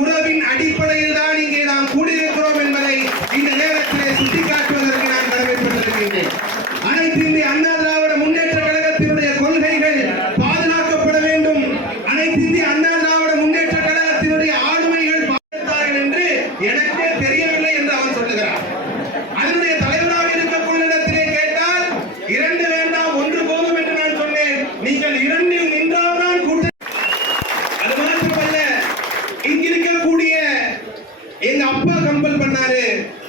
உறவின் அடிப்படையில் தான் இங்கே நாம் கூடியிருக்கிறோம் என்பதை இந்த நேரத்திலே சுட்டிக்காட்டுவதற்கு நான் கடமைப்பட்டிருக்கின்றேன். அனைத்து இந்திய அண்ணா திராவிட முன்னேற்ற கழகத்தினுடைய கொள்கைகள் பாதுகாக்கப்பட வேண்டும். அனைத்து இந்திய அண்ணா திராவிட முன்னேற்ற கழகத்தினுடைய ஆளுமைகள் பாதுகாத்தார்கள் என்று எனக்கே தெரியவில்லை என்று அவன் சொல்லுகிறான். அதனுடைய தலைவராக இருக்கக்கூடிய இடத்திலே கேட்டால் 2 வேண்டாம் 1 போதும் என்று நான் சொன்னேன். நீங்கள் 2 நின்றால் தான் கூட்டம். அது மாத்திரமல்ல, இங்கிருக்கக்கூடிய எங்க அப்பா கம்பல் பண்ணாரு,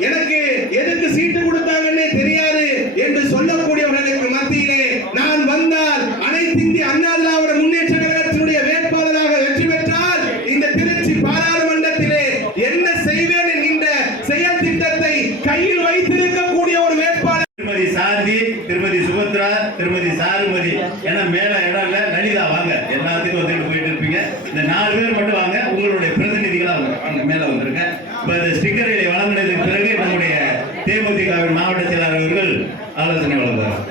எனக்கு எதுக்கு சீட்டு கொடுத்தாங்கன்னு தெரியாது என்று சொல்லக்கூடியவர்களுக்கு மத்தியிலே நான் வந்தால் அனைத்து இந்திய அண்ணா திராவிட முன்னேற்ற கழகத்தினுடைய வேட்பாளராக வெற்றி பெற்றால் இந்த திருச்சி பாராளுமன்றத்திலே என்ன செய்வேன் என்கின்ற செயல் திட்டத்தை கையில் வைத்திருக்கக்கூடிய ஒரு வேட்பாளர். திருமதி சாந்தி, திருமதி சுபத்ரா, திருமதி சாருமதி என மேல இடம் இல்ல, லலிதா வாங்க, எல்லாத்துக்கும் வந்துட்டு போயிட்டு இருப்பீங்க. இந்த 4 பேர் மட்டும் வாங்க, உங்களுடைய பிரதிநிதிகளா வாங்க, மேல வந்துருங்க. இப்ப இந்த ஸ்டிக்கரை வழங்கினதுக்கு பிறகு நம்முடைய தேமுதிகவின் மாவட்ட செயலாளர் அவர்கள் ஆலோசனை வழங்குவார்.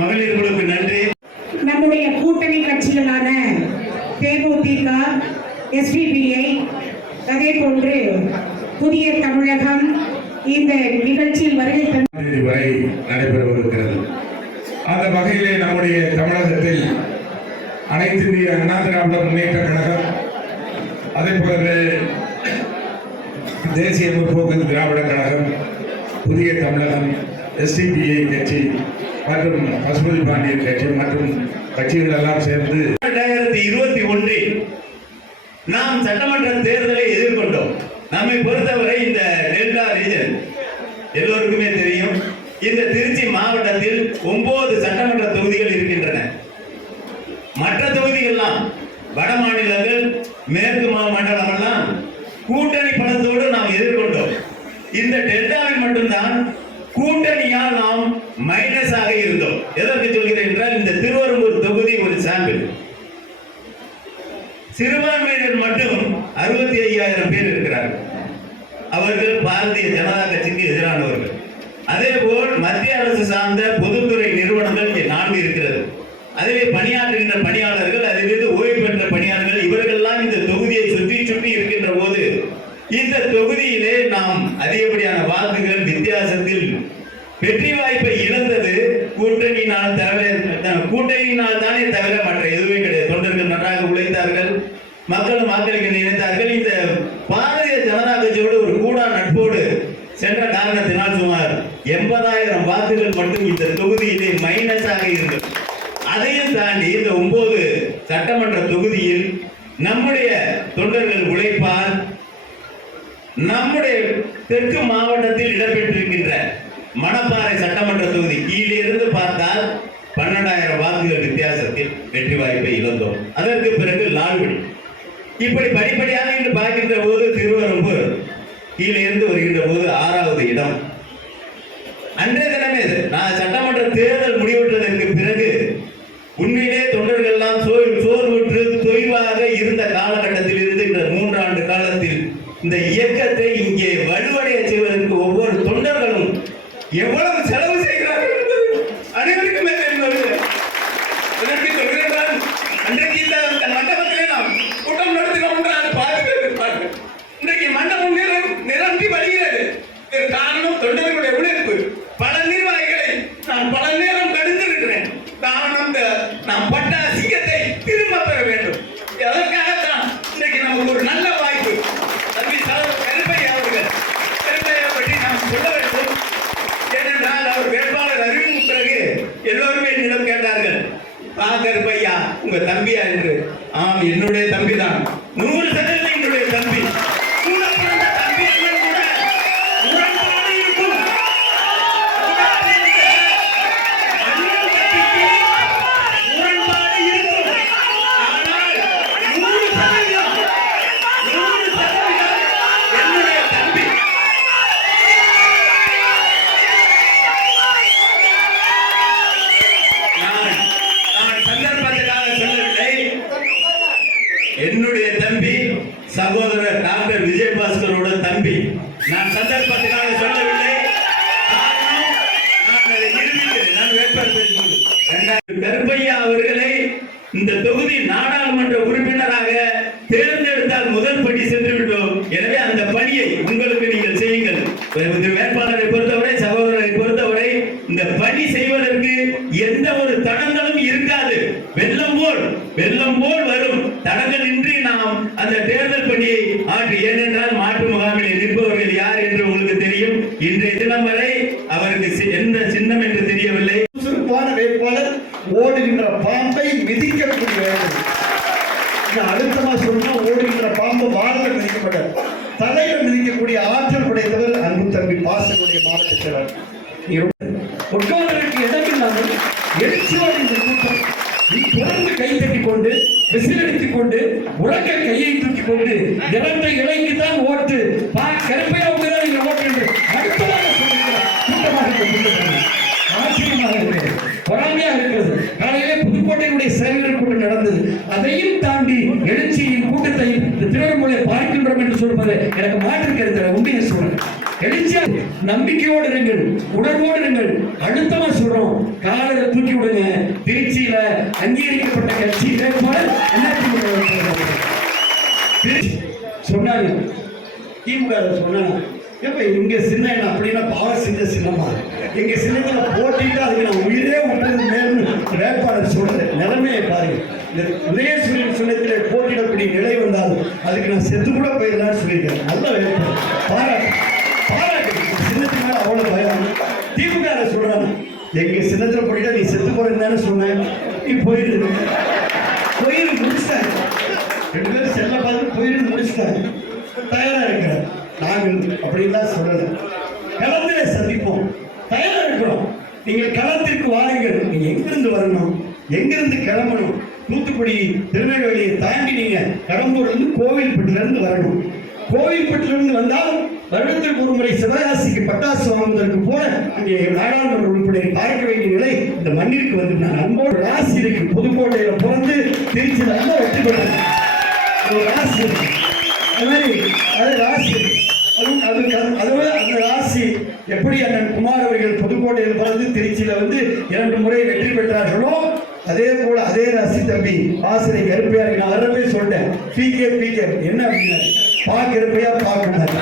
மகளிர் குழுக்கு நன்றி. நம்முடைய கூட்டணி கட்சிகளான தேமுதிக, SDPI, அதே போன்று புதிய தமிழகம் இந்த நிகழ்ச்சியில் வருகை வரை நடைபெறவிருக்கிறது. அந்த வகையிலே நம்முடைய தமிழகத்தில் அனைத்து இந்திய அண்ணா திராவிட முன்னேற்ற கழகம், அதே போல தேசிய முற்போக்கு திராவிட கழகம், புதிய தமிழகம், SDPI கட்சி மற்றும் பசுபதி பாண்டியன் கட்சி மற்றும் கட்சிகள் எல்லாம் சேர்ந்து 2021 நாம் சட்டமன்ற தேர்தலை எதிர்கொண்டோம். நம்மை பொறுத்தவரை இந்த டெல்டா ரீஜன் எல்லோருக்குமே தெரியும். இந்த திருச்சி மாவட்டத்தில் 9 சட்டமன்ற தொகுதிகள் இருக்கின்றன. மற்ற தொகுதிகள்லாம் வட மாநிலங்கள், மேற்கு மண்டலம் எல்லாம் கூட்டணி பலத்தோடு நாம் எதிர்கொண்டோம். இந்த டெல்டாவில் மட்டும்தான் கூட்டணியால் நாம் மைனஸாக இருந்தோம். எதற்கு சொல்கிறேன் என்றால், இந்த திருவெரும்பூர் தொகுதி ஒரு சாம்பிள். சிறுபான்மையினர் மட்டும் 65,000 பேர் இருக்கிறார்கள். அவர்கள் பாரதிய ஜனதா கட்சிக்கு எதிரானவர்கள். அதே போல் மத்திய அரசு சார்ந்த பொதுத்துறை நிறுவனங்கள் இங்கே 4 இருக்கிறது. அதிலே பணியாற்றுகின்ற பணியாளர்கள், அதிலிருந்து ஓய்வு பெற்ற பணியாளர்கள், இவர்கள்லாம் இந்த தொகுதியை சுற்றி சுற்றி இருக்கின்ற போது இந்த தொகுதியிலே நாம் அதிகப்படியான வாக்குகள் வித்தியாசத்தில் வெற்றி வாய்ப்பை இழந்தது கூட்டணியினால் தானே தவிர மற்ற எதுவுமே கிடையாது. தொண்டர்கள் நன்றாக உழைத்தார்கள், மக்களும் வாக்களிக்க நினைத்தார்கள். இந்த பாரதிய ஜனதா கட்சியோடு ஒரு கூடா நட்போடு சென்ற காரணத்தினால் சுமார் 80,000 வாக்குகள் மட்டும் இந்த தொகுதியிலே மைனஸாக இருந்தது. அதையும் தாண்டி இந்த 9 சட்டமன்ற தொகுதியில் நம்முடைய தொண்டர்கள் உழைப்பால் நம்முடைய தெற்கு மாவட்டத்தில் இடம்பெற்றிருக்கின்ற மணப்பாறை சட்டமன்ற தொகுதி கீழிருந்து பார்த்தால் 12,000 வாக்குகள் வித்தியாசத்தில் வெற்றி வாய்ப்பை இழந்தோம். அதற்கு பிறகு லால்குடி. இப்படி படிப்படியாக இன்று பார்க்கின்ற போது திருவெரும்பூர் கீழிருந்து வருகின்ற போது 6வது இடம். அன்றைய தினமே நான் சட்டமன்ற தேர்தல் முடிவுற்றதற்கு பிறகு உண்மையிலே தொண்டர்கள் எல்லாம் சோர்வுற்று தொய்வாக இருந்த காலகட்டத்தில் இருந்து இந்த 3 ஆண்டு காலத்தில் இந்த இயக்கத்தை இங்கே வலுவடைய செய்வதற்கு ஒவ்வொரு தொண்டர்களும் எவ்வளவு செலவு செய்கிறார்கள் என்பது அனைவருக்குமே தெரிந்தது. அதற்கு சொல்கிறேன், அன்றைக்கு இந்த மண்டபத்திலே நாம் கூட்டம் நடத்தினோம் என்று பார்க்கிறேன். இன்றைக்கு மண்டபம் நிரம்பி வருகிறது. காரணம் தொண்டர்களுடைய உழைப்பு. பல நிர்வாகிகளை நான் பல நேரம் கடிந்திருக்கிறேன். காரணம் நாம் பட்ட அசிங்கத்தை திரும்ப பெற வேண்டும். அதற்காகத்தான் இன்றைக்கு நமக்கு ஒரு நல்ல வாய்ப்பு. தம்பி கருப்பையா அவர்கள் பற்றி நாம் சொல்ல வேண்டும். ஏனென்றால் அவர் வேட்பாளர் அறிவிக்கும் பிறகு எல்லோருமே என்னிடம் கேட்டார்கள், கருப்பையா உங்க தம்பியா என்று. ஆம், என்னுடைய தம்பி தான். 100% என்னுடைய தம்பி. சந்தர்ப்பத்துக்காக என்னுடைய தம்பி சகோதரர் டாக்டர் விஜயபாஸ்கரோட தம்பி. நான் சந்தர்ப்பத்துக்காக சொல்லவில்லை. காரணம், நான் அதை நிரூபிக்கிறேன். நான் வேட்பாளர் பேசும்போது கருப்பையா அவர்களை இந்த தொகுதி நாடாளுமன்ற உறுப்பினராக தேர்ந்தெடுத்தால் முதல் படி சென்று விட்டோம். எனவே அந்த பணியை உங்களுக்கு நீங்கள் செய்யுங்கள். வேட்பாளரை பொறுத்தவரை, சகோதரரை பொறுத்தவரை இந்த பணி செய்வதற்கு எந்த ஒரு தடங்களும் இருக்காது. வெள்ளம் போல் வரும். தடங்கள் இன்றி நாம் அந்த தேர்தல் பணியை ஆற்றி, ஏனென்றால் மாற்று முகாமில் நிற்பவர்கள் யார் என்று உங்களுக்கு தெரியும். இன்றைய தினம் வரை அவருக்கு எந்த சின்னம் என்று தெரியவில்லை. வேட்பாளர் ஓடுகின்ற பாம்பை மிதிக்கக்கூடிய வேண்டும். அழுத்தமா சொன்னா ஓடுகின்ற பாம்பு வாழல மிதிக்கப்பட்ட தலையில மிதிக்கக்கூடிய ஆற்றல் படைத்தவர் அன்பு தம்பி பாசனுடைய மாவட்ட செயலாளர். உட்கார்வதற்கு இடமில்லாமல் எழுச்சியோடு இந்த கூட்டம் தொடர்ந்து கை தட்டிக் கொண்டு விசிலடித்துக் கொண்டு உறக்க கையை தூக்கிக் கொண்டு இறந்த இலைக்கு தான் ஓட்டு கருப்பையா உங்க ஓட்டு என்று அடுத்ததாக சொல்லுகிறார். கூட்டமாக ஆச்சரியமாக இருக்கிறது, பொறாமையாக இருக்கிறது. காலையிலே புதுக்கோட்டையினுடைய செயலர் கூட்டம் நடந்தது. அதையும் தாண்டி எழுச்சியின் கூட்டத்தை திருவண்ணாமலை பார்க்கின்றோம் என்று சொல்வது எனக்கு மாற்று கருத்து. உண்மையை சொல்றேன். எழுச்சியா நம்பிக்கையோடு இருங்கள், உணர்வோடு இருங்கள். அழுத்தமா சொல்றோம், காலையில தூக்கி விடுங்க. திருச்சியில அங்கீகரிக்கப்பட்ட கட்சி வேட்பாளர் சொன்னாங்க, திமுக சொன்னாங்க, இங்க சின்ன அப்படின்னா பாவம் செஞ்ச சின்னமா, எங்க சின்னத்துல போட்டிட்டு அதுக்கு நான் உயிரே விட்டுறது மேலும் வேட்பாளர் சொல்ற நிலைமையை பாருங்க. உதயசூரியன் சின்னத்திலே போட்டியிடக்கூடிய நிலை வந்தாலும் அதுக்கு நான் செத்து கூட போயிடலான்னு சொல்லியிருக்கேன். நல்ல வேட்பாளர், பாராட்டு. சின்னத்துக்கு மேல அவ்வளவு பயம். திமுக சொல்றாங்க, எங்க சின்னத்துல போட்டிட்டா நீ செத்து போறேன்னு சொன்னேன், நீ போயிடு முடிச்சிட்டாங்க. 2 பேரும் செல்ல பார்த்து போயிடு முடிச்சிட்டாங்க. தயாரா இருக்கிறேன். நாங்கள் அப்படின்லாம் சொல்லல, களத்திலே சந்திப்போம், தயாரா இருக்கிறோம். நீங்கள் களத்திற்கு வாருங்கள். நீங்க எங்கிருந்து வரணும், எங்கிருந்து கிளம்பணும்? தூத்துக்குடி திருநெல்வேலியை தாண்டி நீங்க கடம்பூர்ல இருந்து கோவில்பட்டில இருந்து வரணும். கோவில்பட்டில இருந்து வந்தால் வருடத்திற்கு ஒரு முறை சிவகாசிக்கு பட்டாசு வாங்குவதற்கு போல அங்கே நாடாளுமன்ற உறுப்பினரை பார்க்க வேண்டிய நிலை இந்த மண்ணிற்கு வந்து நான் அன்போடு ராசி இருக்கு. புதுக்கோட்டையில பிறந்து திருச்சியில வெற்றி பெற்றேன். ஒரு ராசி இருக்கு. அது மாதிரி அது ராசி அதுவே அந்த ராசி எப்படி அண்ணன் குமார் அவர்கள் புதுக்கோட்டையில் பிறந்து திருச்சியில 2 முறை வெற்றி பெற்றார்களோ அதே போல அதே ராசி தம்பி ஆசிரியர் கருப்பையா. நான் வரப்பே சொல்லிட்டேன், பிகே என்ன அப்படின்னா பாக்கிறப்பையா பார்க்கணும்.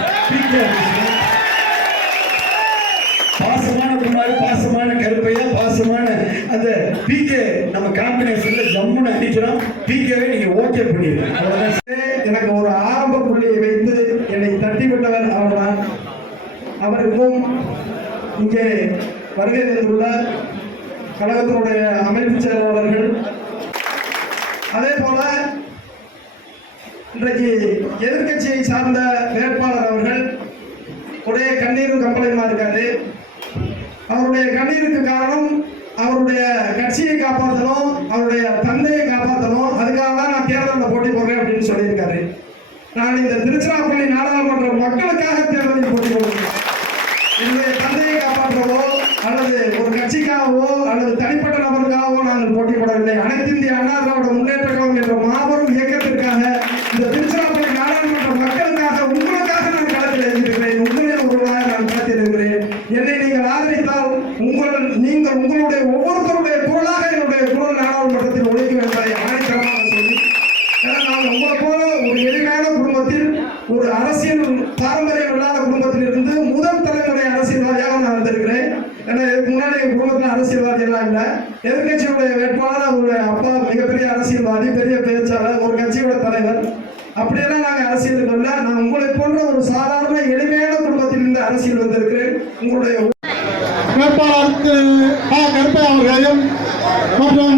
பாசமான குமார், பாசமான கருப்பையா, பாசமான அந்த பிகே நம்ம காம்பினேஷன்ல ஜம்முன்னு அடிக்கிறோம். பிகேவை நீங்க ஓகே பண்ணிடுங்க. எனக்கு ஒரு ஆரம்ப புள்ளியை வைத்து என்னை தட்டிவிட்டவர் அவர்தான். அவருக்கும் இங்கே வருகை தந்துள்ள கழகத்தினுடைய அமைப்பு செயலாளர்கள், அதே போல இன்றைக்கு எதிர்கட்சியை சார்ந்த வேட்பாளர் அவர்கள் உடைய கண்ணீரும் கம்பளையுமா இருக்காது. அவருடைய கண்ணீருக்கு காரணம் அவருடைய கட்சியை காப்பாற்றணும், அவருடைய தந்தையை காப்பாற்றணும். அதுக்காக தான் நான் தேர்தலில் போட்டி போடுறேன் அப்படின்னு சொல்லியிருக்காரு. நான் இந்த திருச்சிராப்பள்ளி நாடாளுமன்ற மக்களுக்காக தேர்தலில் போட்டி போடுறேன். என்னுடைய தந்தையை காப்பாற்றவோ அல்லது ஒரு கட்சிக்காகவோ அல்லது தனிப்பட்ட நபருக்காகவோ நாங்கள் போட்டி போடவில்லை. அனைத்து இந்திய அண்ணா திராவிட முன்னேற்ற கழகம் என்ற மாபெரும் இயக்கத்திற்காக இந்த திருச்சிராப்பள்ளி நாடாளுமன்ற மக்களுக்காக உங்களுக்காக நான் களத்தில் எழுதியிருக்கிறேன். உங்களில் ஒருவராக நான் களத்தில் இருக்கிறேன். என்னை நீங்கள் ஆதரித்தால் நீங்கள் உங்களுடைய ஒவ்வொருத்தருடைய குரலாக என்னுடைய குரல் நாடாளுமன்றத்தில் ஒழிக்கும் என்பதை ஆணைத்தரமாக சொல்லி, ஏன்னா நான் உங்களை போல ஒரு எளிமையான குடும்பத்தில், ஒரு அரசியல் பாரம்பரியம் இல்லாத குடும்பத்தில் இருந்து முதல் தலைமுறை அரசியல்வாதியாக நான் வந்திருக்கிறேன். ஏன்னா இதுக்கு முன்னாடி எங்கள் குடும்பத்தில் அரசியல்வாதி எல்லாம் இல்லை. எதிர்கட்சியுடைய வேட்பாளர், அவருடைய அப்பா மிகப்பெரிய அரசியல்வாதி, பெரிய பேச்சாளர், ஒரு கட்சியோட தலைவர். அப்படியெல்லாம் நாங்கள் அரசியலுக்கு இல்லை. நான் உங்களை போன்ற ஒரு சாதாரண எளிமையான குடும்பத்தில் இருந்து அரசியல் வந்திருக்கிறேன். உங்களுடைய வேட்பாளருக்கு கருப்பை அவர்களையும் மற்றும்